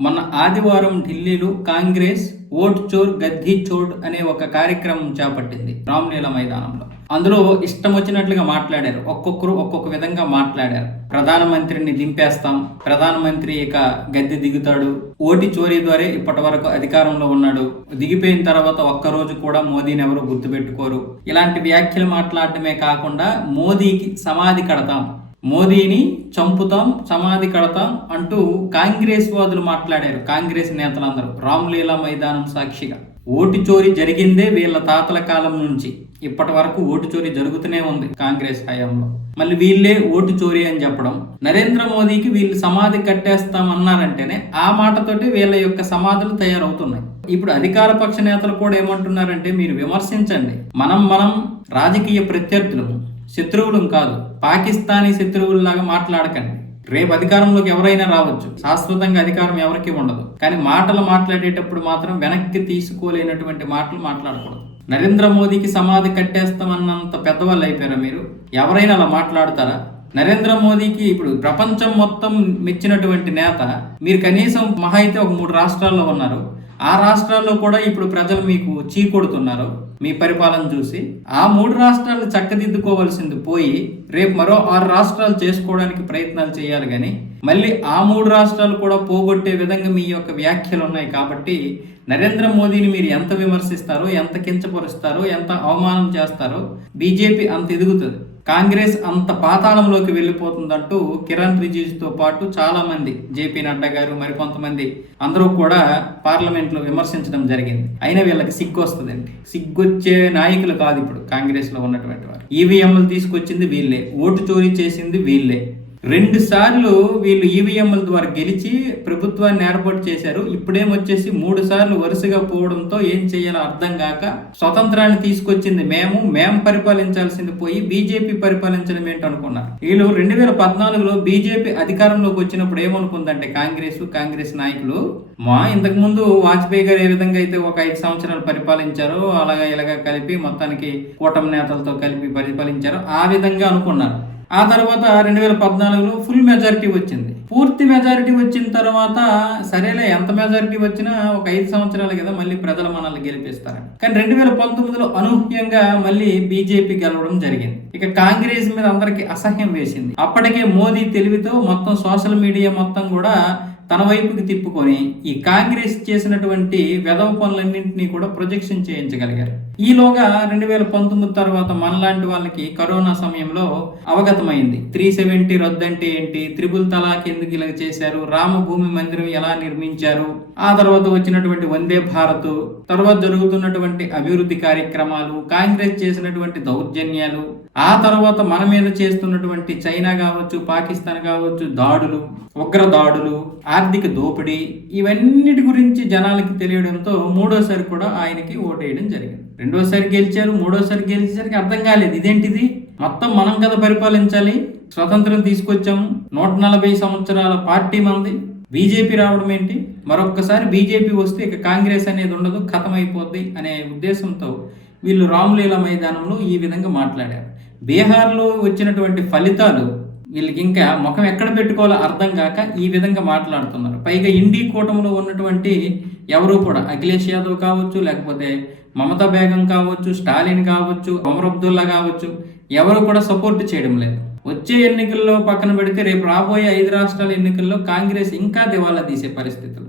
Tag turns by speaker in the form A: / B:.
A: మొన్న ఆదివారం ఢిల్లీలో కాంగ్రెస్ ఓట్ చోర్ గద్దీ చోర్ అనే ఒక కార్యక్రమం చేపట్టింది రామ్లీల మైదానంలో. అందులో ఇష్టం వచ్చినట్లుగా మాట్లాడారు. ఒక్కొక్కరు ఒక్కొక్క విధంగా మాట్లాడారు. ప్రధానమంత్రిని దింపేస్తాం. ప్రధానమంత్రి ఇక గద్దె దిగుతాడు. ఓటి చోరీ ద్వారా ఇప్పటి వరకు అధికారంలో ఉన్నాడు. దిగిపోయిన తర్వాత ఒక్క రోజు కూడా మోదీని ఎవరు గుర్తుపెట్టుకోరు. ఇలాంటి వ్యాఖ్యలు మాట్లాడటమే కాకుండా మోదీకి సమాధి కడతాం. మోదీని చంపుతాం సమాధి కడతాం అంటూ కాంగ్రెస్ వాదులు మాట్లాడారు. కాంగ్రెస్ నేతలందరూ రామ్లీలా మైదానం సాక్షిగా. ఓటు చోరీ జరిగిందే వీళ్ళ తాతల కాలం నుంచి. ఇప్పటి వరకు ఓటు చోరీ జరుగుతూనే ఉంది కాంగ్రెస్ హయాంలో. మళ్ళీ వీళ్ళే ఓటు చోరీ అని చెప్పడం. నరేంద్ర మోదీకి వీళ్ళు సమాధి కట్టేస్తామన్నారంటేనే ఆ మాటతోటి వీళ్ళ యొక్క సమాధులు తయారవుతున్నాయి. ఇప్పుడు అధికార పక్ష నేతలు కూడా ఏమంటున్నారంటే మీరు విమర్శించండి. మనం మనం రాజకీయ ప్రత్యర్థులము శత్రువులం కాదు. పాకిస్తానీ శత్రువుల్లాగా మాట్లాడకండి. రేపు అధికారంలోకి ఎవరైనా రావచ్చు. శాశ్వతంగా అధికారం ఎవరికి ఉండదు. కానీ మాటలు మాట్లాడేటప్పుడు మాత్రం వెనక్కి తీసుకోలేనటువంటి మాటలు మాట్లాడకూడదు. నరేంద్ర మోదీకి సమాధి కట్టేస్తామన్నంత పెద్దవాళ్ళు అయిపోయారా మీరు? ఎవరైనా అలా మాట్లాడతారా? నరేంద్ర మోదీకి ఇప్పుడు ప్రపంచం మొత్తం మెచ్చినటువంటి నేత మీరు కనీసం మహా అయితే ఒక మూడు రాష్ట్రాల్లో ఉన్నారు. ఆ రాష్ట్రాల్లో కూడా ఇప్పుడు ప్రజలు మీకు చీకొడుతున్నారు. మీ పరిపాలన చూసి ఆ మూడు రాష్ట్రాలు చక్కదిద్దుకోవాల్సింది పోయి రేపు మరో ఆరు రాష్ట్రాలు చేసుకోవడానికి ప్రయత్నాలు చేయాలి కానీ మళ్ళీ ఆ మూడు రాష్ట్రాలు కూడా పోగొట్టే విధంగా మీ యొక్క వ్యాఖ్యలు ఉన్నాయి కాబట్టి నరేంద్ర మోదీని మీరు ఎంత విమర్శిస్తారో ఎంత కించపరుస్తారో ఎంత అవమానం చేస్తారో బీజేపీ అంత ఎదుగుతుంది. కాంగ్రెస్ అంత పాతాళంలోకి వెళ్ళిపోతుందంటూ కిరణ్ రిజిజుతో పాటు చాలా మంది జేపీ నడ్డా గారు మరికొంతమంది అందరూ కూడా పార్లమెంట్లో విమర్శించడం జరిగింది. అయినా వీళ్ళకి సిగ్గు వస్తుందండి సిగ్గొచ్చే నాయకులు కాదు ఇప్పుడు కాంగ్రెస్లో ఉన్నటువంటి వారు. ఈవీఎంలు తీసుకొచ్చింది వీళ్ళే. ఓటు చోరీ చేసింది వీళ్ళే. Hmm. రెండు సార్లు వీళ్ళు ఈవీఎంల ద్వారా గెలిచి ప్రభుత్వాన్ని ఏర్పాటు చేశారు. ఇప్పుడేమొచ్చేసి మూడు సార్లు వరుసగా పోవడంతో ఏం చేయాలో అర్థం కాక స్వతంత్రాన్ని తీసుకొచ్చింది మేము మేము పరిపాలించాల్సింది పోయి బీజేపీ పరిపాలించడం ఏంటనుకున్నారు వీళ్ళు రెండు వేల పద్నాలుగులో బీజేపీ అధికారంలోకి వచ్చినప్పుడు ఏమనుకుందంటే కాంగ్రెస్ కాంగ్రెస్ నాయకులు మా ఇంతకు ముందు వాజ్పేయి గారు ఏ విధంగా అయితే ఒక ఐదు సంవత్సరాలు పరిపాలించారో అలాగా ఇలాగా కలిపి మొత్తానికి కూటమి నేతలతో కలిపి పరిపాలించారో ఆ విధంగా అనుకున్నారు. ఆ తర్వాత రెండు వేల పద్నాలుగులో ఫుల్ మెజారిటీ వచ్చింది. పూర్తి మెజారిటీ వచ్చిన తర్వాత సరేలే ఎంత మెజారిటీ వచ్చినా ఒక ఐదు సంవత్సరాలు కదా మళ్ళీ ప్రజలు మనల్ని గెలిపిస్తారు కానీ రెండు వేల పంతొమ్మిదిలో అనూహ్యంగా మళ్ళీ బీజేపీ గెలవడం జరిగింది. ఇక కాంగ్రెస్ మీద అందరికీ అసహ్యం వేసింది. అప్పటికే మోదీ తెలివితో మొత్తం సోషల్ మీడియా మొత్తం కూడా తన వైపుకి తిప్పుకొని ఈ కాంగ్రెస్ చేసినటువంటి వెధవ పనులన్నింటినీ కూడా ప్రొజెక్షన్ చేయించగలిగారు. ఈలోగా రెండు వేల పంతొమ్మిది తర్వాత మనలాంటి వాళ్ళకి కరోనా సమయంలో అవగతమైంది. త్రీ సెవెంటీ రద్దంటే ఏంటి? త్రిబుల్ తలాక్ ఎందుకు ఇలా చేశారు? రామభూమి మందిరం ఎలా నిర్మించారు? ఆ తర్వాత వచ్చినటువంటి వందే భారత్ తర్వాత జరుగుతున్నటువంటి అభివృద్ధి కార్యక్రమాలు కాంగ్రెస్ చేసినటువంటి దౌర్జన్యాలు ఆ తర్వాత మన మీద చేస్తున్నటువంటి చైనా కావచ్చు పాకిస్తాన్ కావచ్చు దాడులు ఉగ్ర దాడులు ఆర్థిక దోపిడీ ఇవన్నిటి గురించి జనాలకి తెలియడంతో మూడోసారి కూడా ఆయనకి ఓటేయడం జరిగింది. రెండోసారి గెలిచారు మూడోసారి గెలిచేసరికి అర్థం కాలేదు. ఇదేంటిది? మొత్తం మనం కదా పరిపాలించాలి. స్వతంత్రం తీసుకొచ్చాము. నూట నలభై సంవత్సరాల పార్టీ మంది బీజేపీ రావడం ఏంటి? మరొక్కసారి బీజేపీ వస్తే ఇక కాంగ్రెస్ అనేది ఉండదు ఖతమైపోద్ది అనే ఉద్దేశంతో వీళ్ళు రామ్లీల మైదానంలో ఈ విధంగా మాట్లాడారు. బీహార్లో వచ్చినటువంటి ఫలితాలు వీళ్ళకి ఇంకా ముఖం ఎక్కడ పెట్టుకోవాలో అర్థం కాక ఈ విధంగా మాట్లాడుతున్నారు. పైగా ఇండి కూటమిలో ఉన్నటువంటి ఎవరు కూడా అఖిలేష్ యాదవ్ కావచ్చు లేకపోతే మమతా బేగం కావచ్చు స్టాలిన్ కావచ్చు ఒమర్ అబ్దుల్లా కావచ్చు ఎవరు కూడా సపోర్ట్ చేయడం లేదు. వచ్చే ఎన్నికల్లో పక్కన పెడితే రేపు రాబోయే ఐదు రాష్ట్రాల ఎన్నికల్లో కాంగ్రెస్ ఇంకా దివాలా తీసే పరిస్థితులు.